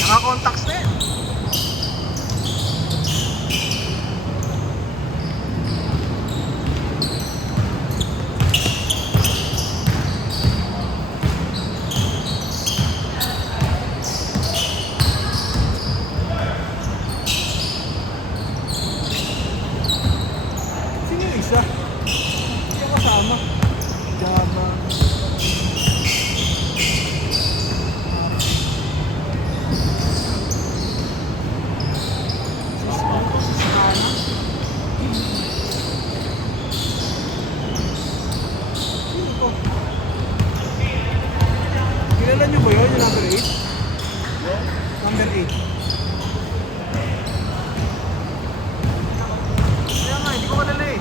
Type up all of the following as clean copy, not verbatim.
Naka-contacts na yun. Sino yung isa? Hindi ako kasama. Java. Kilala nyo ba yun, yung number 8? Number 8. Kaya nga, hindi ko kalala eh.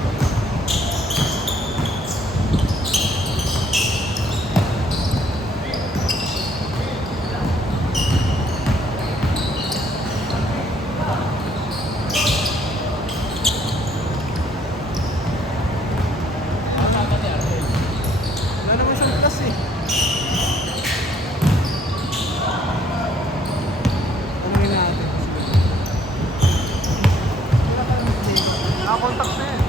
Wala naman siyang plus eh. Tanungin natin. Nakakontakt na yan.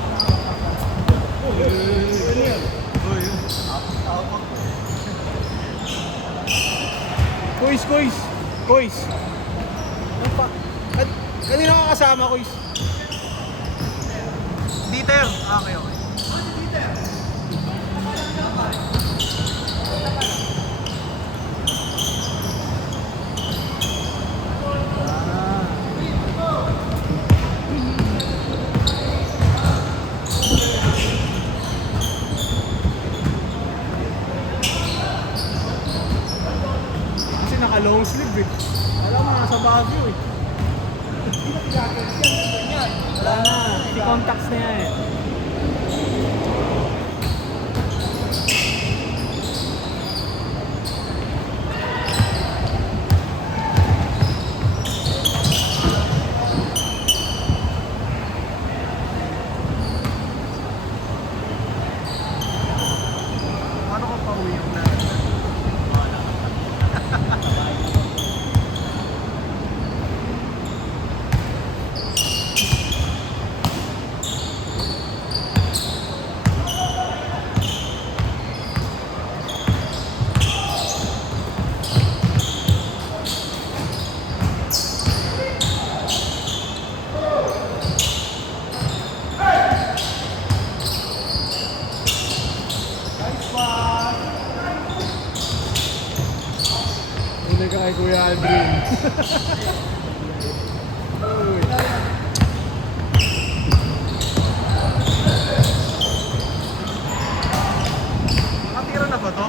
Kois, Kois! Kois! Ano pa? Kanina ka kasama, Kois? Dieter! Okay, okay. Kasi naka-long sleeve eh. Alam mo, nasa Baguio eh. Wala na, si contacts na yan eh. Paano kung pauwi yung plan? Hindi ka kay Kuya Aldrin. Uy. Nakatira na ba to?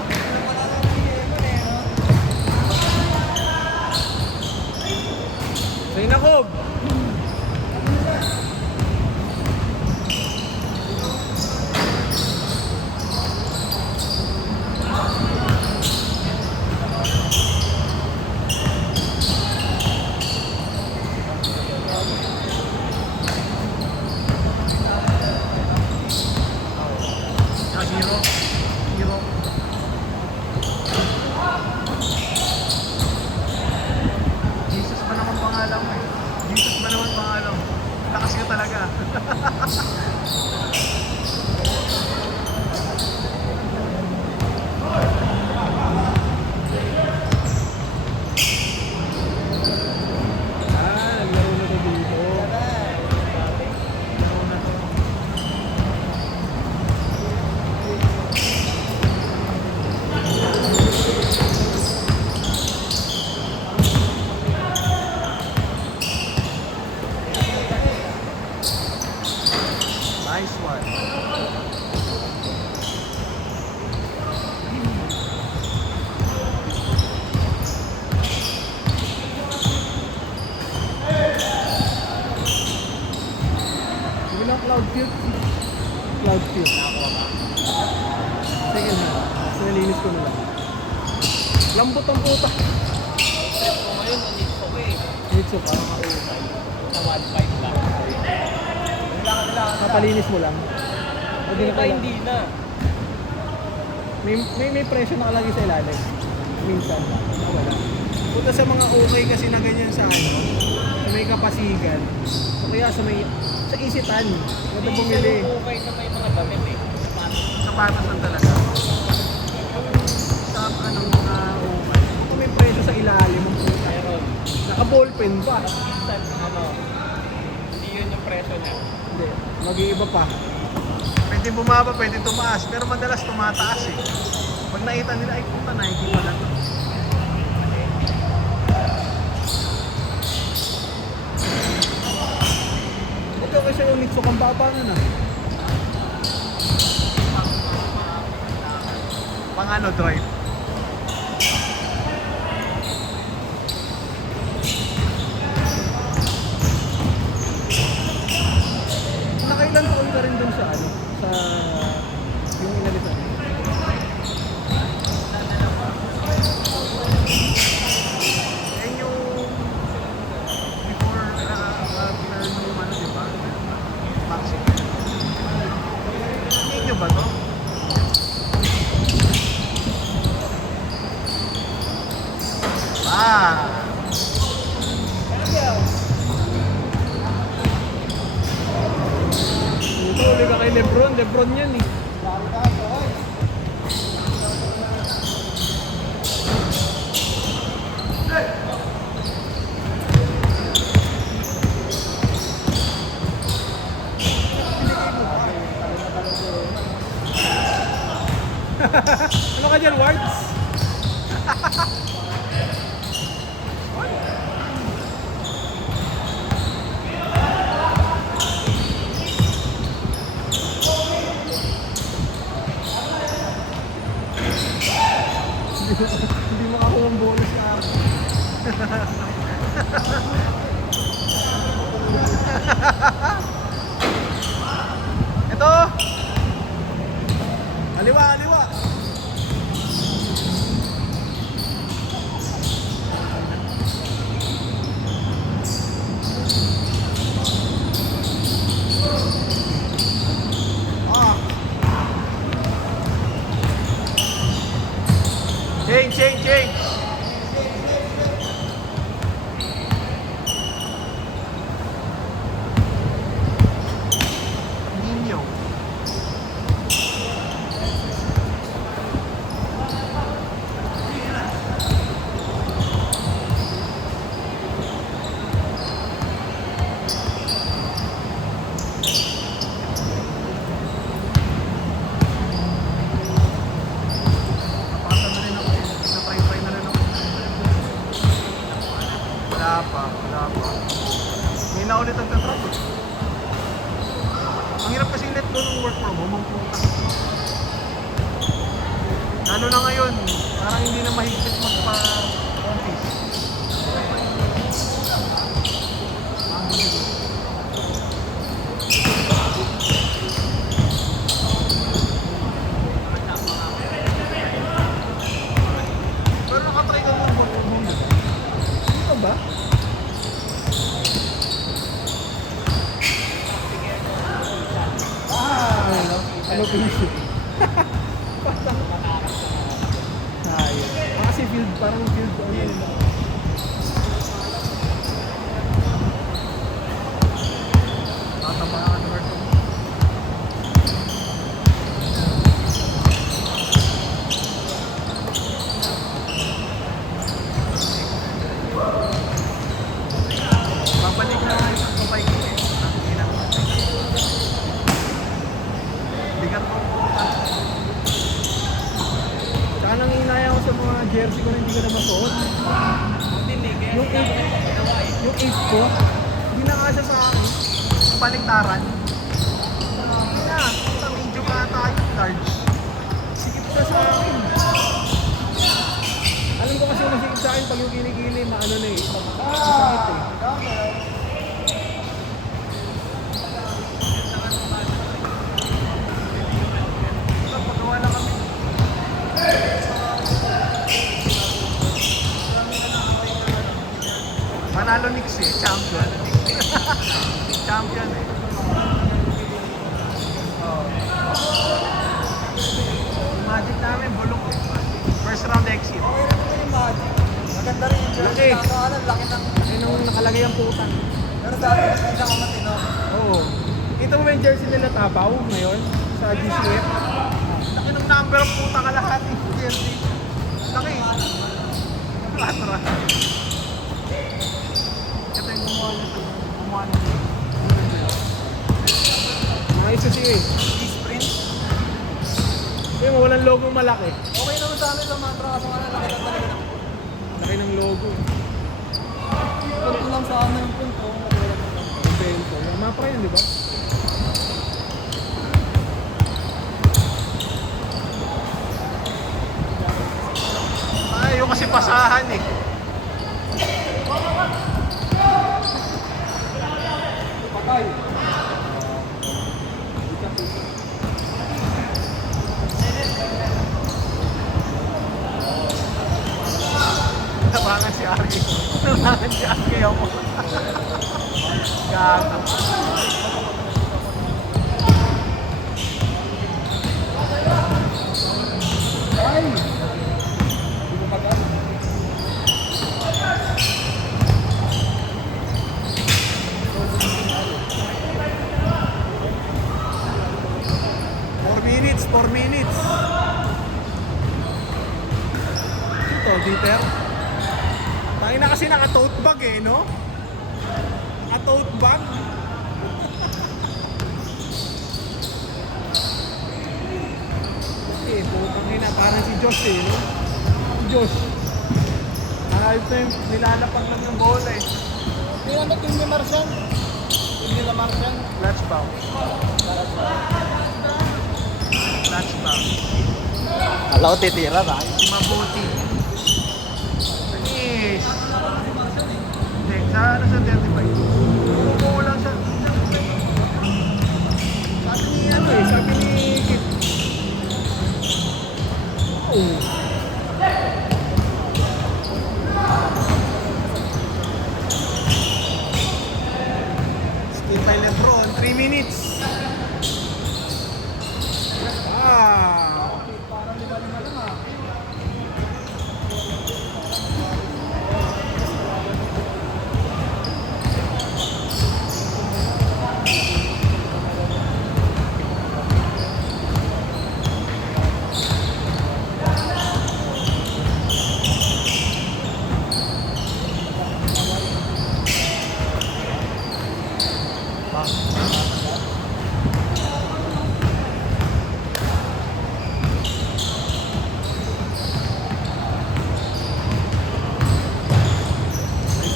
Say na, Kob! Hero. Hero. Jesus pa naman pangalan mo eh. Jesus pa naman pangalan mo. Lakas ka talaga. Naglaro na to dito. Naglaro na to. Nice one. Sige lang, Cloud Cute. Cloud Cute. Sige na. So, nalinis ko na lang. Lambot ang puta. Trip ko ngayon, nandito ko eh. Dito, parang Sa 1.5 lang. papalinis mo lang. O di na pala. Hindi na. May presyo nakalagay sa ilalim. Minsan. Wala. Punta sa mga okay kasi na ganyan sa ano, sa may Kapasigan. O kaya sa Isitan. Ganda Hindi bumili. siya okay sa may mga damit eh. Sapatos lang talaga. Sa anong umay. Kung may presyo sa ilalim ng puta. Meron. Naka-ballpen pa. Minsan, hindi yun yung presyo niya. Hindi, mag-iiba pa. Pwede bumaba, pwede tumaas. Pero madalas tumataas eh. Pag nakita nila, ay puta, Nike pala to. Okay, okay sa'yo, Nitso, kang baba na. Pang ano, drive. Nakailan taon ka rin dun sa ano? Sa yung inalisan. Yan yung before turn yung ano, di ba? Maxi. Hindi nyo ba to? Ah! Huli ka kay Lebron. Lebron yan eh. Ano ka dyan, Wards? Hindi makakuha ang bonus ka. Ito! Aliwa, aliwa! Ah! Change, change, change! Ninyo. Napasa na rin ako. Na-try na rin ako. Wala pa, wala pa. May na ulit ang tatrap eh. Ang hirap kasi let go ng work from home, ang puta. Lalo na ngayon, parang hindi na mahigpit magpa-office. Pero nakatry ka mo ng work from home. Dito ba? Ano piso? Sayang. Kasi field, parang field ano yun. Tatamaan ng work from home. Babalik na nga yung sabay ko eh. Ang ina. Bigat ko. Saka nang inaya ko sa mga jersey ko na hindi ko na masuot. Yung 8, yung 8 ko, hindi na kasya sa akin. Paligtaran. Hindi na. Puta, medyo ka tayo. Large. Sikip na sa akin. Alam ko kasi masikip sa akin pag yung kilikili, maano na eh. Masakit eh. Puta, pagawa na kami. Manalo Knicks eh. Champion. Champion eh. Oh. Magic namin, bulok eh. First round exit. Maganda rin Laki. Ano, laki ng... Laki nung nakalagay ang putang. Pero sa akin, mas pinakamatino. Oo. Kita mo ba yung jersey nila Tapaw ngayon? Sa GCF? Laki ng number of puta ka lahat eh. Jersey. Laki. Latra. Ito yung gumawa nito. Gumawa nito. Nakisa siya eh. Sprint. Kaya mo, walang logo malaki. Okay naman sa amin sa mantra kaso nga laki lang talaga. Laki ng logo. Punto lang sa amin yung punto. Ang bento. Yung mapa yun, di ba? Ayaw kasi pasahan eh. Patay. Nabangan si Ari. Nabangan si Ari ako. Gato. Ay! Hindi ko pag-ano. 4 minutes, 4 minutes. Ito, Dieter. Tayo na kasi naka-tote bag eh, no? Naka-tote bag. Eh, putang ina, parang si Josh eh, no? Si Josh. Marayos na yung nilalapag lang yung bola eh. Hindi naman team ni Marcian. Team nila Marcian. Clutch bounce. Clutch bounce. Kala ko titira na. Si Mabuti. Anis. Hindi, sa 35. Puro lang siya. Sabi ni ano eh, sabi ni Kip. Oh. Steal by Lebron. 3 minutes. Ah. Parang lima-lima lang ah.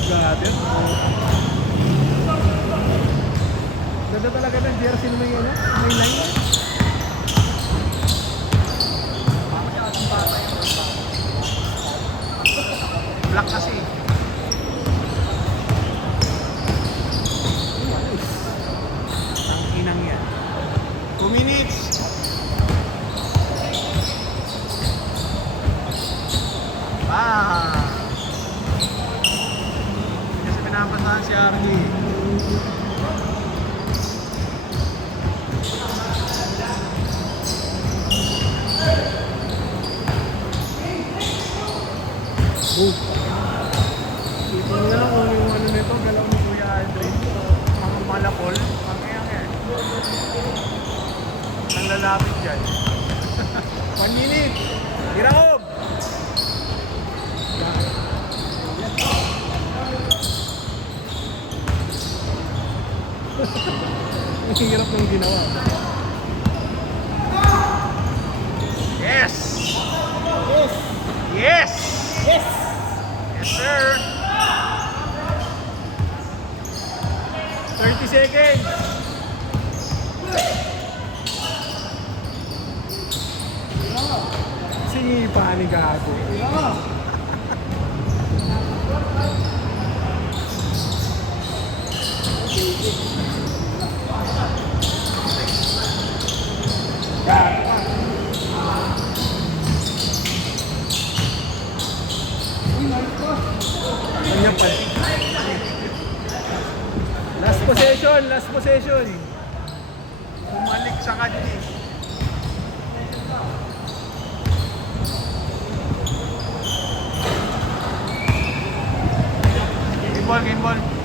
Grabe. Ganda talaga ng jersey na may ano, may line. Black kasi. Ang inang yan. 2 minutes. Kasi pinapasahan si RG. Oh. Ito na lang kung yung ano nito, galaw ni Kuya Aldrin. Mga malapol. Ang kaya Nang lalapit dyan. 1 minute. Iraob. Ang hirap ng ginawa. Yes! Yes! Yes! Yes! Yes, sir! 30 seconds! Sipa ni Gago. Kanya pa. Last possession, last possession. Bumalik sa kanya. Game ball, game ball.